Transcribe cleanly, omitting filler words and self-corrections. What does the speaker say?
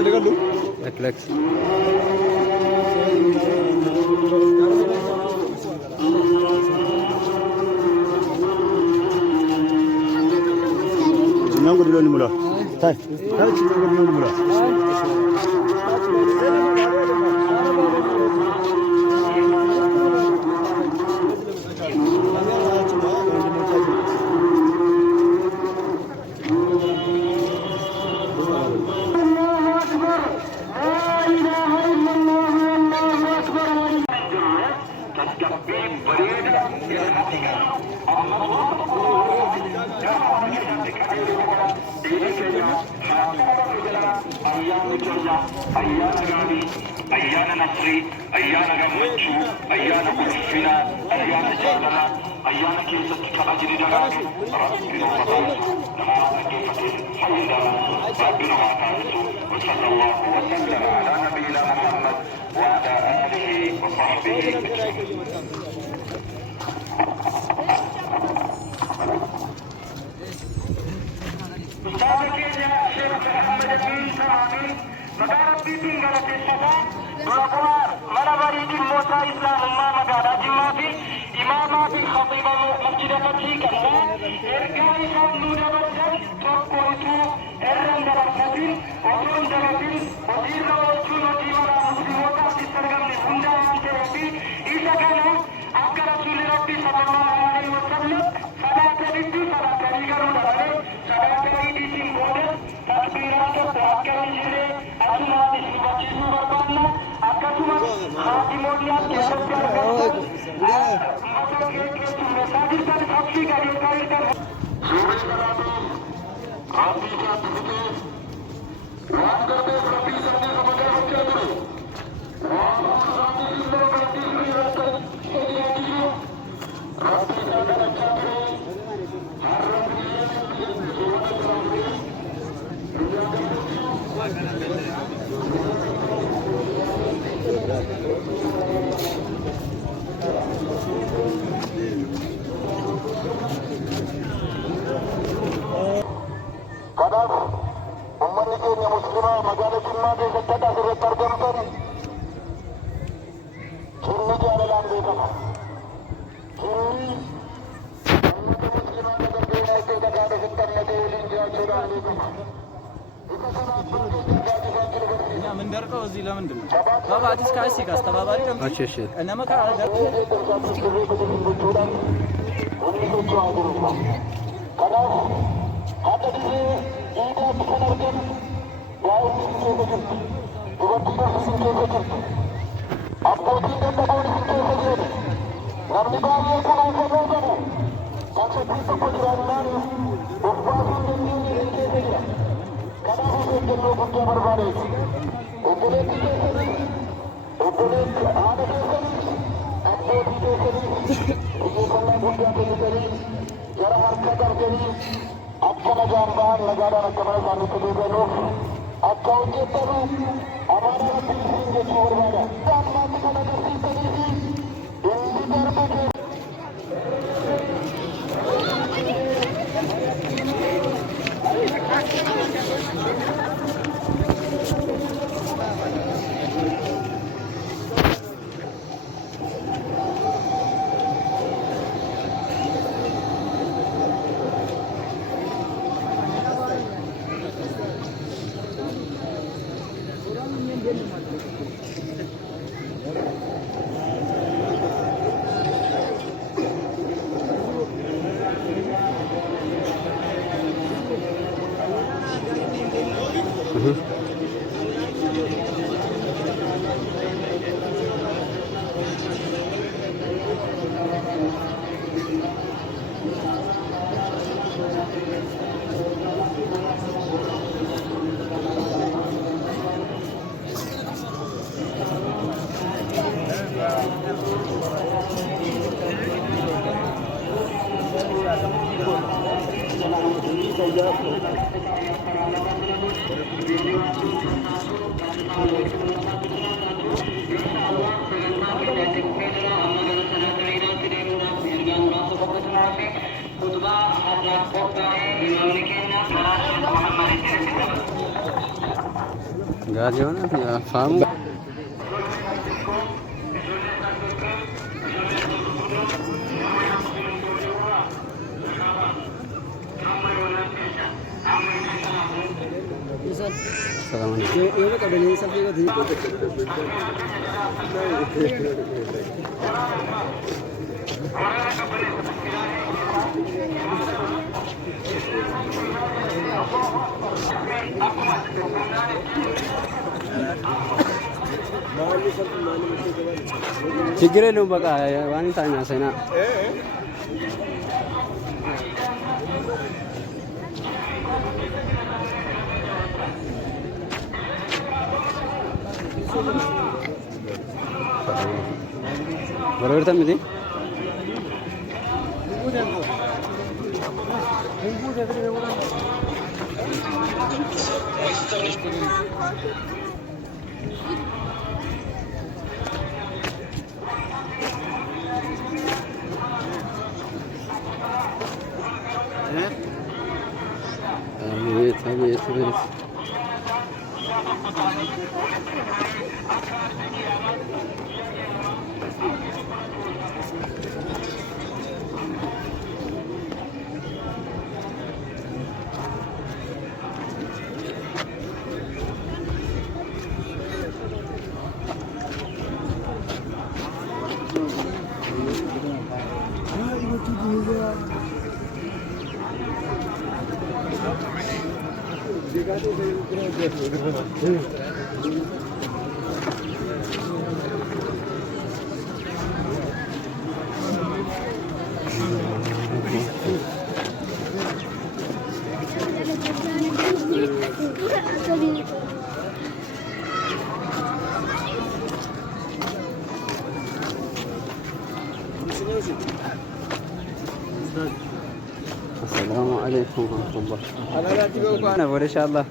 Netflix. Jangan dulu ni mula. Tay, tay jangan dulu ni mula. أيانا غالي أيانا نصري أيانا غمرتشو أيانا كفنا أيانا جالنا أيانا كيسة كأجري دغاك ربنا فتاسو لما كيفة حيدا ربنا فتاسو وصلى الله وسلم على نبينا محمد وعلى آله وصحبه أجمعين. أستاذك يا شيخ محمد بن سامي مدارة بيتين غلط الشفاء والأقوار منبريد موسى إسلام ما مدارة جماتي إمامات خطيب مسجد فتحي كنا إرقائي خمدود بسن ترقويتو إرن درفتين وطن درفتين وزير روچون وطيونا مسلموتا تسترغم لفنجا يانتربي إذا كانوا أكا رسول ربي صلى الله عليه وسلم صلاة بنتي صلاة ريغانو دراني صلاة ريدي بودن تكبيرات وتأكد جري أسماء بسيباتيسو بربانا أكتما خاتمونيا كيسو بربانا مساجد كان تحقي كاريو كاريو كاريو سوري براتو ربي جاتبتو وان کرتے ربی سبنے سمجھے بچے دو وان ربی سبنے بچے سوئی رکھر سوئی آتیو ربی سبنے رکھا کرو ہر ربی kadang ummanni keenya muslimaa magaalaa Jimmaa keessatti akka asirratti argamtan sirni jaalalaan beekama. Sirni uummata muslimaa nagargeenyaa itti dhagaadha hin qabne ta'e waliin jiraachuudhaan beekama. Isa kanaaf bakkeenya gaadifaa jiru barsiisa. ምንደርቀው እዚህ ለምንድን ነው? ባባቲስ ካሲ ካስተባባሪ ደግሞ እሺ እነማ ካለ kanaaf haadha dhibee dhiigaatti kan argamu waa'ee isin keessa jirtu dubartiinis isin keessa jirtu abbootiin dadhaboon isin keessa jiru namni baay'ee kunuunfamuu qabu kan shakkiin tokko jiraannaan of baasuu hin dandeenye isin keessa jira kanaaf of eeggannoo guddaa barbaadeeti obboleetti keessaniif obboleetti haadha keessaniif abbootii keessaniif xiyyeeffannaa guddaa kennitanii jara harka qabdanii akka nagaan bahan nagaadhaan akka mana isaaniitti deebi'anuuf akka hojjettanuuf amaanaa rabbii isin jechuu barbaada. Ammaatti kan agarsiisanii fi inni darbe Gaarii waan faamu. ችግር የለውም በቃ ዋን ታኛ ሰና बरोबर मिली السلام عليكم ورحمة الله. أنا بقول إن شاء الله.